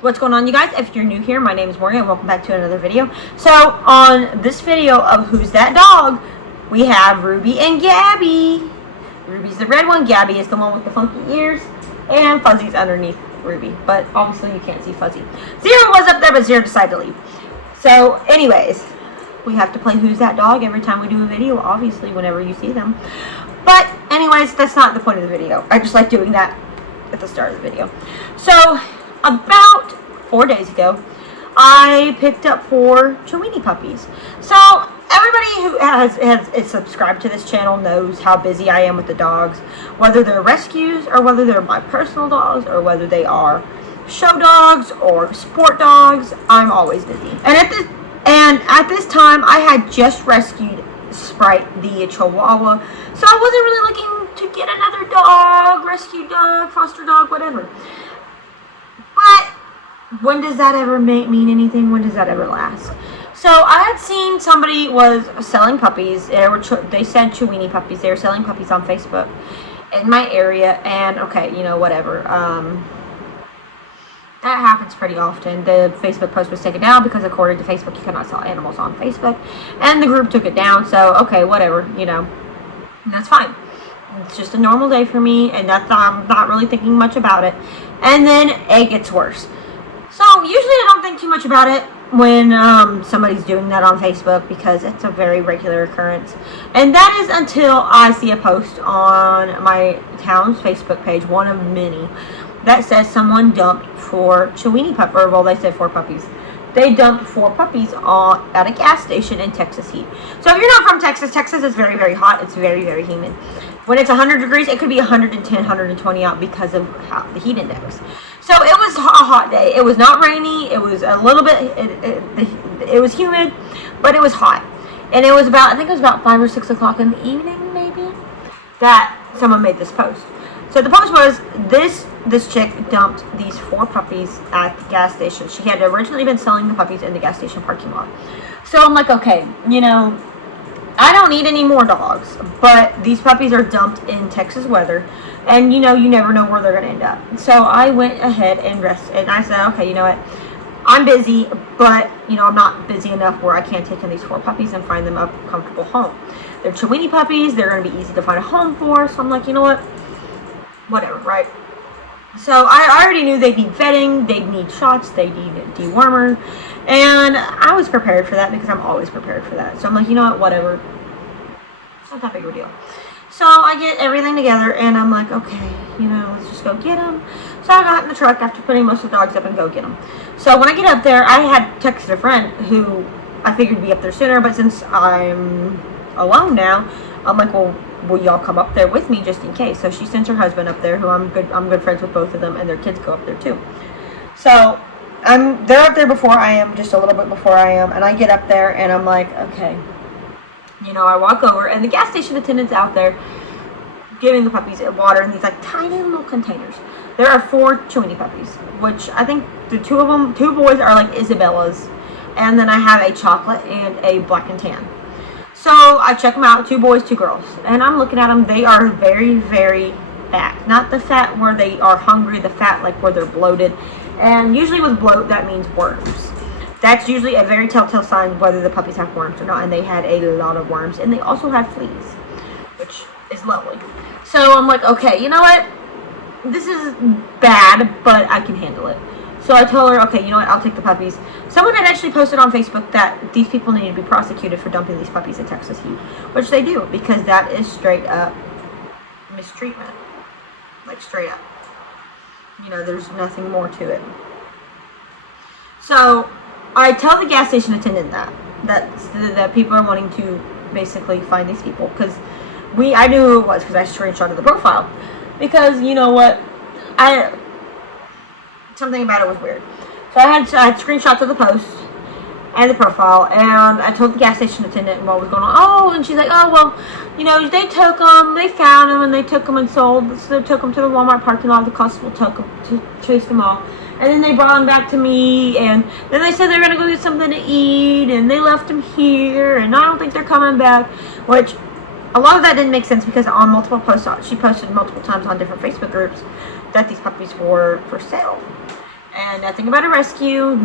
What's going on, you guys? If you're new here, my name is Morgan and welcome back to another video. So on this video of Who's That Dog, we have Ruby and Gabby. Ruby's the red one, Gabby is the one with the funky ears, and Fuzzy's underneath Ruby, but obviously you can't see Fuzzy. Zero was up there, but Zero decided to leave. So anyways, we have to play Who's That Dog every time we do a video, obviously, whenever you see them. But anyways, that's not the point of the video. I just like doing that at the start of the video. So about 4 days ago, I picked up 4 Chiweenie puppies. So everybody who is subscribed to this channel knows how busy I am with the dogs, whether they're rescues or whether they're my personal dogs or whether they are show dogs or sport dogs. I'm always busy. And at this time, I had just rescued Sprite, the Chihuahua, so I wasn't really looking to get another dog, rescue dog, foster dog, whatever. But when does that ever mean anything? When does that ever last? So I had seen somebody was selling puppies. They said Chiweenie puppies. They were selling puppies on Facebook in my area, and okay, you know, whatever. That happens pretty often. The Facebook post was taken down because according to Facebook, you cannot sell animals on Facebook. And the group took it down, so okay, whatever, you know. That's fine. It's just a normal day for me, and I'm not really thinking much about it. And then it gets worse. So usually I don't think too much about it when somebody's doing that on Facebook because it's a very regular occurrence. And that is until I see a post on my town's Facebook page, one of many, that says someone dumped 4 Chiweenie puppies, or well, they said 4 puppies. They dumped 4 puppies at a gas station in Texas heat. So if you're not from Texas, Texas is very, very hot. It's very, very humid. When it's 100 degrees, it could be 110, 120 out because of the heat index. So it was a hot day. It was not rainy. It was a little bit, it was humid, but it was hot. And it was about, I think it was about 5 or 6 o'clock in the evening, maybe, that someone made this post. So the post was, this chick dumped these 4 puppies at the gas station. She had originally been selling the puppies in the gas station parking lot. So I'm like, okay, you know, I don't need any more dogs, but these puppies are dumped in Texas weather, and you know, you never know where they're going to end up. So I went ahead and I said, okay, you know what, I'm busy, but you know, I'm not busy enough where I can't take in these 4 puppies and find them a comfortable home. They're Chiweenie puppies, they're going to be easy to find a home for, so I'm like, you know what, whatever, right? So I already knew they'd need vetting, they'd need shots, they'd need a dewormer, and I was prepared for that because I'm always prepared for that. So I'm like, you know what, whatever, it's not that big of a deal. So I get everything together and I'm like, okay, you know, let's just go get them. So I got in the truck after putting most of the dogs up and go get them. So when I get up there, I had texted a friend who I figured would be up there sooner, but since I'm alone now, I'm like, well, will y'all come up there with me just in case? So she sends her husband up there, who I'm good friends with both of them, and their kids go up there too. So they're up there before I am, just a little bit before I am, and I get up there and I'm like, okay, you know, I walk over and the gas station attendant's out there giving the puppies water in these like tiny little containers. There are 4 Chiweenie puppies, which I think the 2 boys are like Isabella's, and then I have a chocolate and a black and tan. So I check them out, 2 boys, 2 girls, and I'm looking at them. They are very, very fat. Not the fat where they are hungry, the fat like where they're bloated. And usually with bloat, that means worms. That's usually a very telltale sign whether the puppies have worms or not, and they had a lot of worms. And they also had fleas, which is lovely. So I'm like, okay, you know what? This is bad, but I can handle it. So I told her, okay, you know what, I'll take the puppies. Someone had actually posted on Facebook that these people need to be prosecuted for dumping these puppies in Texas heat, which they do, because that is straight up mistreatment. Like, straight up. You know, there's nothing more to it. So I tell the gas station attendant that people are wanting to basically find these people, because I knew who it was because I screenshotted the profile. Because, you know what, something about it was weird. So I had screenshots of the post and the profile, and I told the gas station attendant what was going on. Oh, and she's like, oh, well, you know, they took them, they found them, and they took them and sold. So they took them to the Walmart parking lot. The constable took them to chase them all. And then they brought them back to me, and then they said they were going to go get something to eat, and they left them here, and I don't think they're coming back, which a lot of that didn't make sense because on multiple posts, she posted multiple times on different Facebook groups that these puppies were for sale. And nothing about a rescue,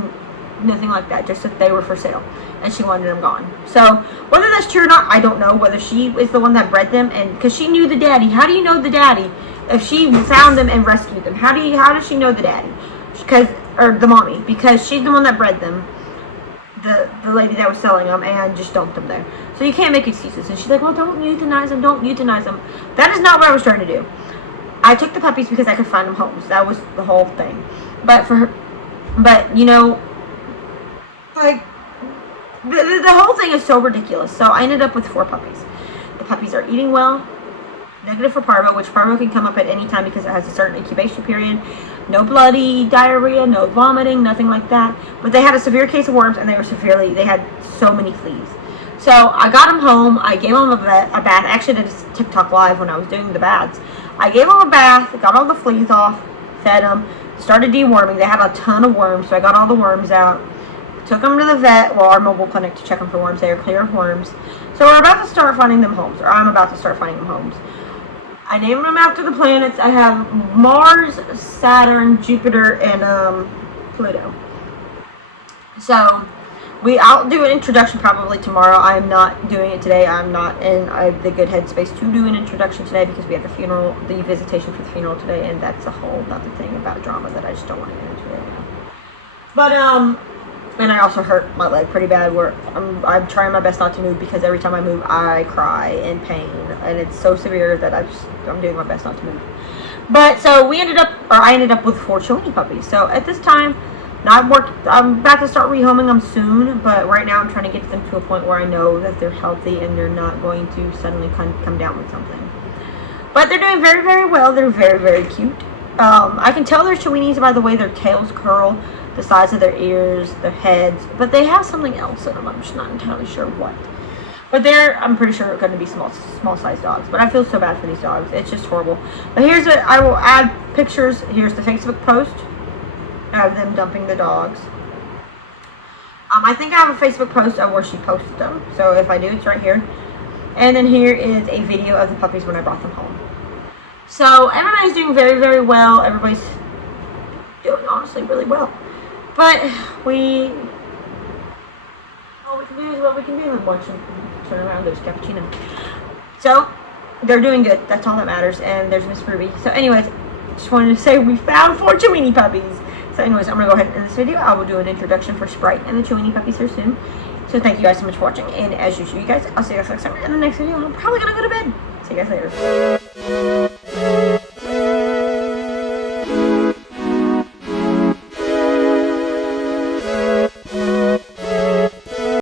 nothing like that, just that they were for sale and she wanted them gone. So whether that's true or not, I don't know. Whether she is the one that bred them, and because she knew the daddy. How do you know the daddy if she found them and rescued them? How does she know the daddy? Or the mommy, because she's the one that bred them, the lady that was selling them, and just dumped them there. So you can't make excuses. And she's like, well, don't euthanize them, don't euthanize them. That is not what I was trying to do. I took the puppies because I could find them homes. That was the whole thing. But you know, like, the whole thing is so ridiculous. So I ended up with 4 puppies. The puppies are eating well. Negative for parvo, which parvo can come up at any time because it has a certain incubation period. No bloody diarrhea, no vomiting, nothing like that. But they had a severe case of worms, and they had so many fleas. So I got them home. I gave them a bath. I actually did a TikTok live when I was doing the baths. I gave them a bath, got all the fleas off, fed them, started deworming. They had a ton of worms, so I got all the worms out. Took them to the vet, our mobile clinic, to check them for worms. They are clear of worms. So we're about to start finding them homes, or I'm about to start finding them homes. I named them after the planets. I have Mars, Saturn, Jupiter, and Pluto. So I'll do an introduction probably tomorrow. I'm not doing it today. I'm not in the good headspace to do an introduction today because we have the visitation for the funeral today, and that's a whole other thing about drama that I just don't want to get into right now. But and I also hurt my leg pretty bad where I'm trying my best not to move because every time I move I cry in pain, and it's so severe that I'm doing my best not to move. But so I ended up with 4 Chihuahua puppies. So at this time, I'm about to start rehoming them soon, but right now I'm trying to get them to a point where I know that they're healthy and they're not going to suddenly come down with something. But they're doing very, very well. They're very, very cute. I can tell they're Chihuahuas by the way their tails curl, the size of their ears, their heads, but they have something else in them. I'm just not entirely sure what. But I'm pretty sure, going to be small size dogs. But I feel so bad for these dogs. It's just horrible. But I will add pictures. Here's the Facebook post of them dumping the dogs. I think I have a Facebook post of where she posted them. So if I do, it's right here. And then here is a video of the puppies when I brought them home. So everybody's doing very, very well. Everybody's doing honestly really well. But all we can do is what we can do and watch them turn around. There's Cappuccino. So they're doing good. That's all that matters. And there's Miss Ruby. So anyways, just wanted to say we found 4 Chihuahua puppies. So anyways, I'm going to go ahead and end this video. I will do an introduction for Sprite and the Chihuahua puppies here soon. So thank you guys so much for watching. And as usual, you guys, I'll see you guys next time in the next video. I'm probably going to go to bed. See you guys later.